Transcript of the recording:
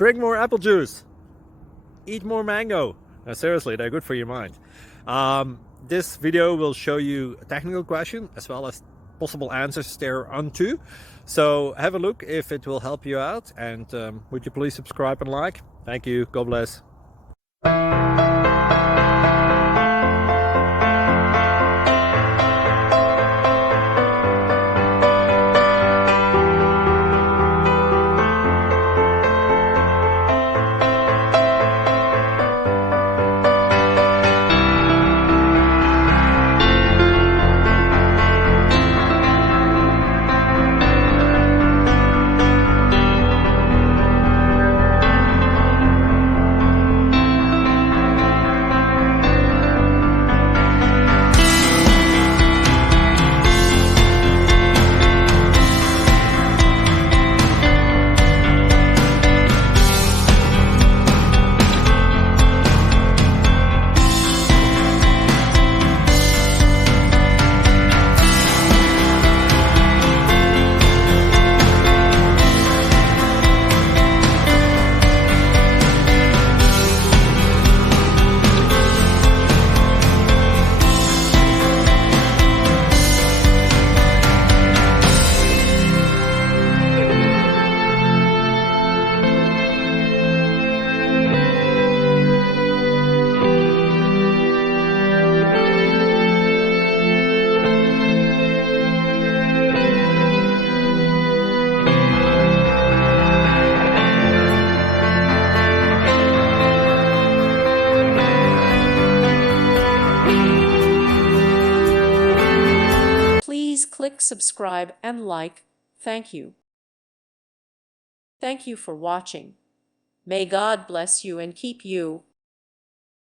Drink more apple juice. Eat more mango. No, seriously, they're good for your mind. This video will show you a technical question as well as possible answers thereunto. So have a look if it will help you out, and would you please subscribe and like? Thank you. God bless. Please click subscribe and like. Thank you. Thank you for watching. May God bless you and keep you.